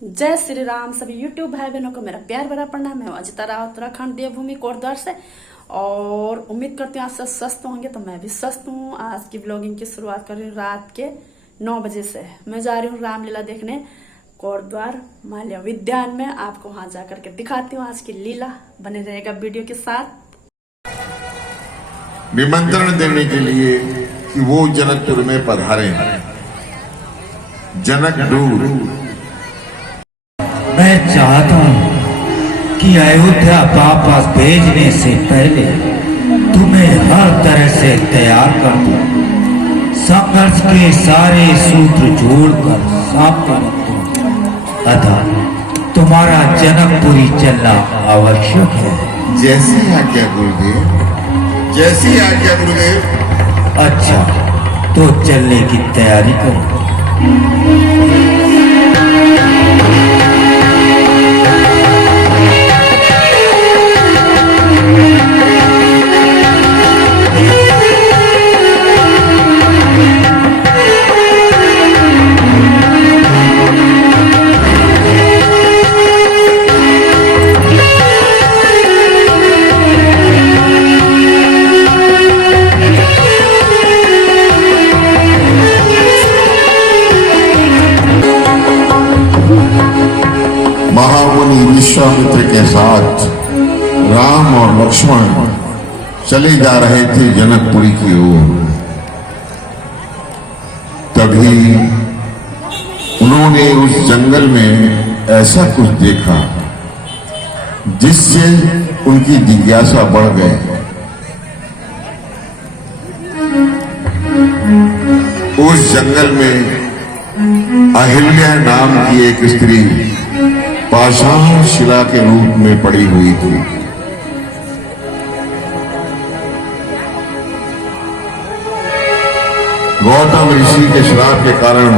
जय श्री राम। सभी यूट्यूब भाई बहनों को मेरा प्यार भरा प्रणाम। मैं अजिता राव, उत्तराखंड देवभूमि कोटद्वार से, और उम्मीद करती हूँ आप सब स्वस्थ होंगे। तो मैं भी स्वस्थ हूँ। आज की ब्लॉगिंग की शुरुआत कर रही हूँ रात के 9 बजे से। मैं जा रही हूँ रामलीला देखने कोटद्वार माल्या विद्यान में। आपको वहां जाकर के दिखाती हूँ आज की लीला। बने रहेगा वीडियो के साथ। निमंत्रण देने के लिए कि वो जनकपुर में पधारे। जनक दूर मैं चाहता हूं कि अयोध्या वापस भेजने से पहले तुम्हें हर तरह से तैयार कर दूं। संघर्ष के सारे सूत्र जोड़कर सामने रख दूं। अतः तुम्हारा जनकपुरी चलना आवश्यक है। जैसी आज्ञा गुरुदेव, जैसी आज्ञा गुरुदेव। अच्छा, तो चलने की तैयारी करो। महामुनि विश्वामित्र के साथ राम और लक्ष्मण चले जा रहे थे जनकपुरी की ओर। तभी उन्होंने उस जंगल में ऐसा कुछ देखा जिससे उनकी जिज्ञासा बढ़ गई। उस जंगल में अहिल्या नाम की एक स्त्री पाषाण शिला के रूप में पड़ी हुई थी। गौतम ऋषि के श्राप के कारण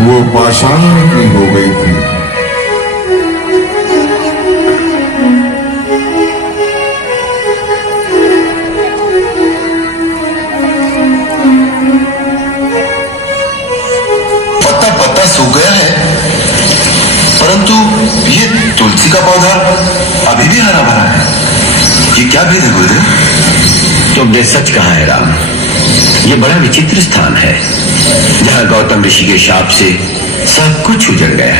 वो पाषाण की हो गई थी। पत्ता पत्ता सूख गया है, परंतु ये तुलसी का पौधा अभी भी हरा भरा है। ये क्या भेद है गुरुदेव? तुमने सच कहा है राम। ये बड़ा विचित्र स्थान है जहां गौतम ऋषि के शाप से सब कुछ उजड़ गया,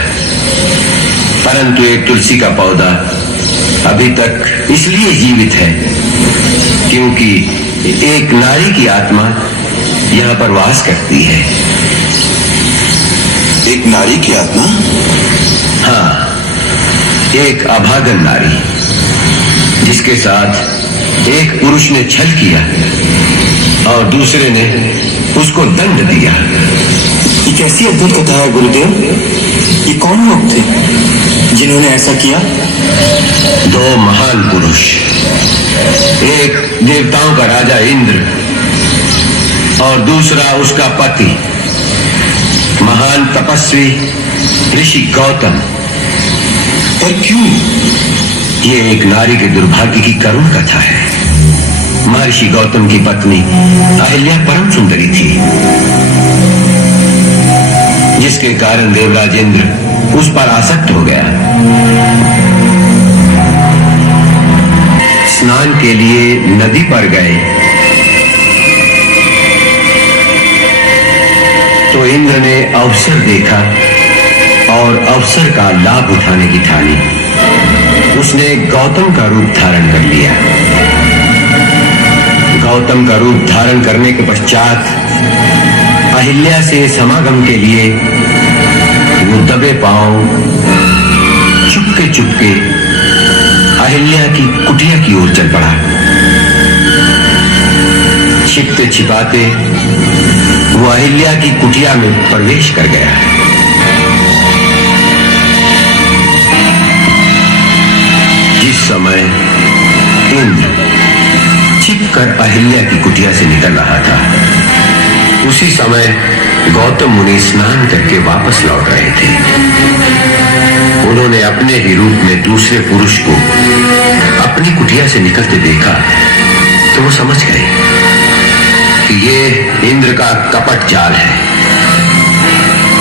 परंतु एक तुलसी का पौधा अभी तक इसलिए जीवित है क्योंकि एक नारी की आत्मा यहाँ पर वास करती है। एक नारी की आत्मा? हाँ, एक अभागन नारी जिसके साथ एक पुरुष ने छल किया और दूसरे ने उसको दंड दिया। ये कैसी अद्भुत कथा है गुरुदेव? ये कौन लोग थे जिन्होंने ऐसा किया? दो महान पुरुष, एक देवताओं का राजा इंद्र और दूसरा उसका पति महान तपस्वी ऋषि गौतम। पर क्यों? ये एक नारी के दुर्भाग्य की करुण कथा है। महर्षि गौतम की पत्नी अहिल्या परम सुंदरी थी, जिसके कारण देवराज इंद्र उस पर आसक्त हो गया। स्नान के लिए नदी पर गए तो इंद्र ने अवसर देखा और अवसर का लाभ उठाने की ठानी। उसने गौतम का रूप धारण कर लिया। गौतम का रूप धारण करने के पश्चात अहिल्या से समागम के लिए वो दबे पांव चुपके चुपके अहिल्या की कुटिया की ओर चल पड़ा। छिपते छिपाते वो अहिल्या की कुटिया में प्रवेश कर गया। जिस समय इंद्र छिपकर अहिल्या की कुटिया से निकल रहा था, उसी समय गौतम मुनि स्नान करके वापस लौट रहे थे। उन्होंने अपने ही रूप में दूसरे पुरुष को अपनी कुटिया से निकलते देखा तो वो समझ गए कि ये इंद्र का कपट जाल है।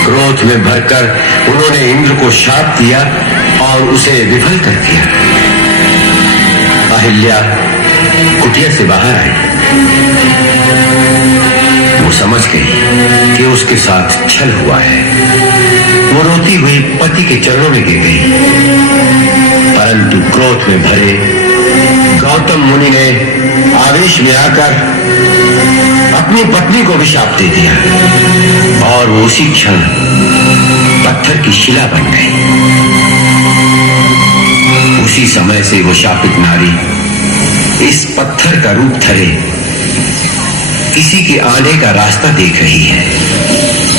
क्रोध में भरकर उन्होंने इंद्र को शाप दिया और उसे विफल कर दिया। अहिल्या कुटिया से बाहर आई। वो समझ गई कि उसके साथ छल हुआ है। वो रोती हुई पति के चरणों में गिर गई, परंतु क्रोध में भरे गौतम मुनि ने आवेश में आकर अपनी पत्नी को भी शाप दे दिया और वो उसी क्षण पत्थर की शिला बन गई। उसी समय से वो शापित नारी इस पत्थर का रूप धरे किसी के आने का रास्ता देख रही है।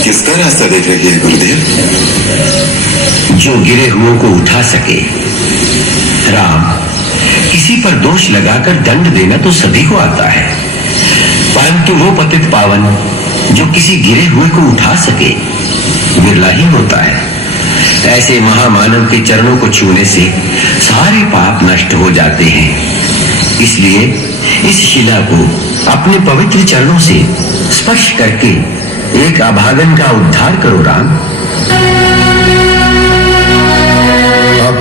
किसका रास्ता देख रही है गुरुदेव? जो गिरे हुओं को उठा सके। राम, किसी पर दोष लगाकर दंड देना तो सभी को आता है, परंतु वो पतित पावन जो किसी गिरे हुए को उठा सके बिरला ही होता है। ऐसे महामानव के चरणों को छूने से सारे पाप नष्ट हो जाते हैं। इसलिए इस शिला को अपने पवित्र चरणों से स्पर्श करके एक अभागन का उद्धार करो राम। अब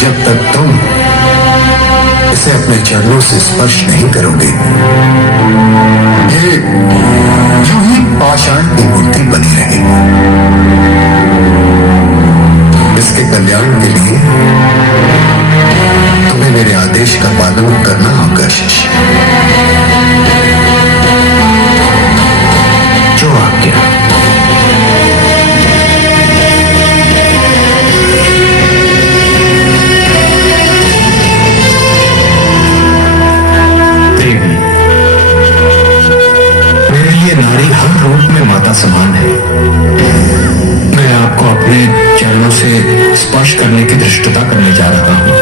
जब तक तुम इसे अपने चरणों से स्पर्श नहीं करोगे, ये यूं ही पाषाण की मूर्ति बनी रहेगी। इसके कल्याण के लिए तुम्हें मेरे आदेश का पालन करना होगा शिष्य। जो आज्ञा। देवी, मेरे लिए नारी हर रूप में माता समान है। मैं आपको अपने चरणों से स्पर्श करने की धृष्टता करने जा रहा हूं,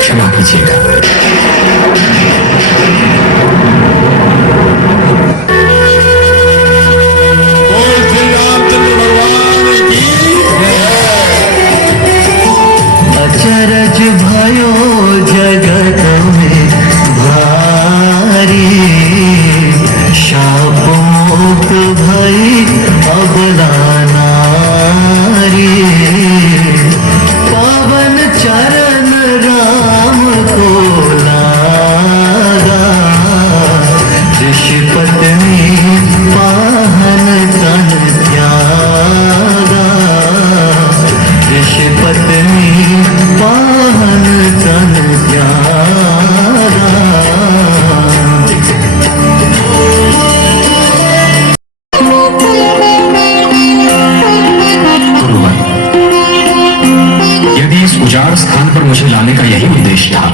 क्षमा कीजिएगा। अचरज भयो जगत में भारी, शाप मुक्त भई अबला नारी। पावन चरण राम को लागा, ऋषि पत्नी पाहन तन त्यागा। ऋषि पत्नी पाहन तन त्यागा। गुरुवर, यदि इस उजाड़ स्थान पर मुझे लाने का यही उद्देश्य था,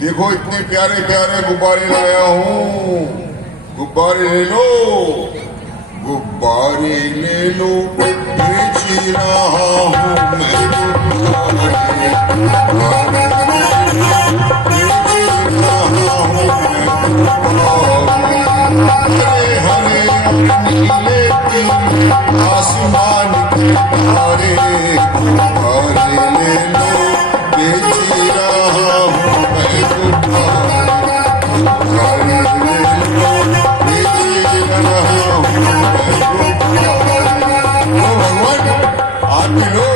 देखो इतने प्यारे प्यारे गुब्बारे लाया हूँ। गुब्बारे ले लो, गुब्बारे ले लो, बेच रहा हूँ मैं गुब्बारे। हरे हरे नीले पीले आसमान के तारे, गुब्बारे ले लो, बेच रहा हूँ मैं गुब्बारे। गुब्बारे ले लो, बेच रहा हूँ मैं गुब्बारे। ओ भगवान, आप भी लो।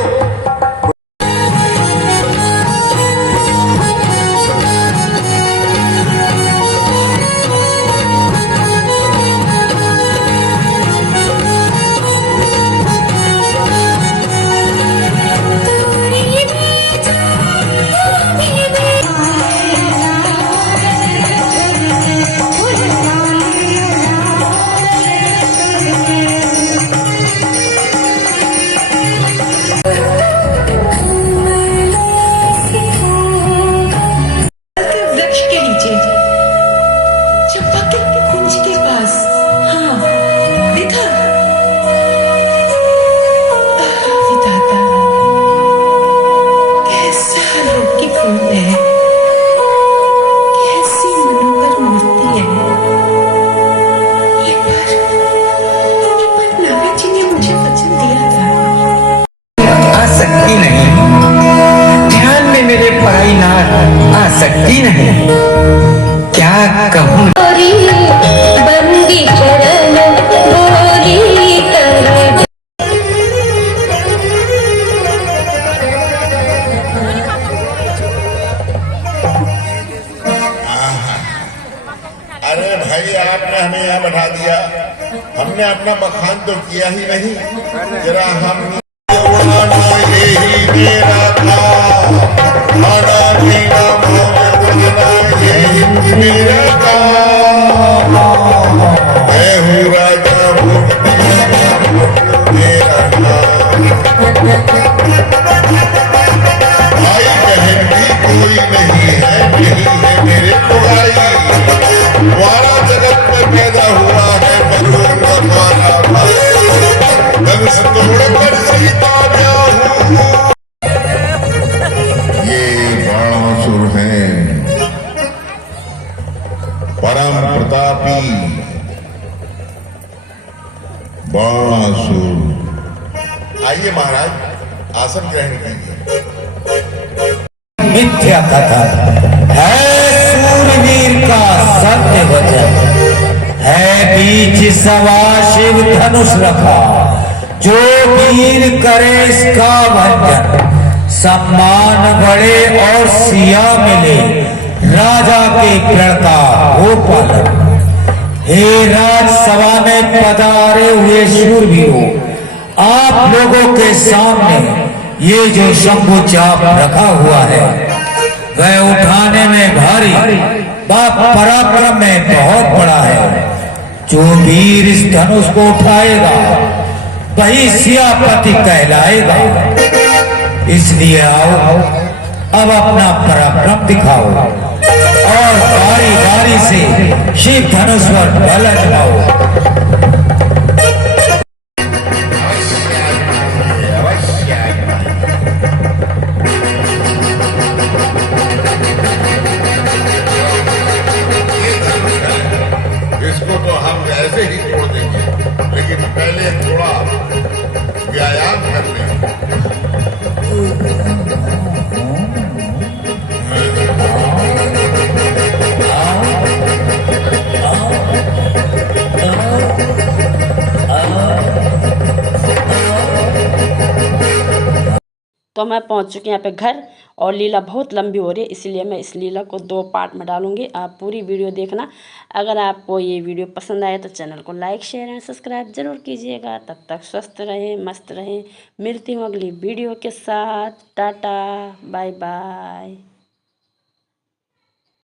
तूने भेजा बैठा दिया। हमने अपना बखान तो किया ही नहीं, जरा हम उड़ाना यही मेरा था, खाना पीना मौज उड़ाना यही मेरा था। मैं हूँ राजा मेरा नाम, भाई बहन भी कोई नहीं है, यही है मेरे भाई। द्वारा जगत में पैदा हुआ है मजदूर का द्वारा भाई, धनुष तोड़कर सीता ब्याहूं। ये बाणासुर हैं, परम प्रतापी बाणासुर। आइए महाराज आसन ग्रहण कीजिए। मिथ्या कथा है सूरवीर का सत्य वचन है, बीच सवा शिव धनुष रखा, जो वीर करे इसका भंजन, सम्मान बढ़े और सिया मिले, राजा के प्रणता हो पालन। हे राजसभा में पधारे हुए शूरवीरों, आप लोगों के सामने ये जो शंभु चाप रखा हुआ है वह उठाने में भारी, पराक्रम में बहुत बड़ा है। जो वीर इस धनुष को उठाएगा वही सियापति कहलाएगा। इसलिए आओ अब अपना पराक्रम दिखाओ और बारी बारी से शिव धनुष पर बल आजमाओ। इसको तो हम ऐसे ही छोड़ देंगे, लेकिन पहले थोड़ा व्यायाम कर लें। तो मैं पहुंच चुकी हूँ यहाँ पे घर, और लीला बहुत लंबी हो रही है, इसलिए मैं इस लीला को 2 पार्ट में डालूंगी। आप पूरी वीडियो देखना। अगर आपको ये वीडियो पसंद आए तो चैनल को लाइक शेयर एंड सब्सक्राइब जरूर कीजिएगा। तब तक स्वस्थ रहें, मस्त रहें। मिलती हूँ अगली वीडियो के साथ। Tata, bye bye.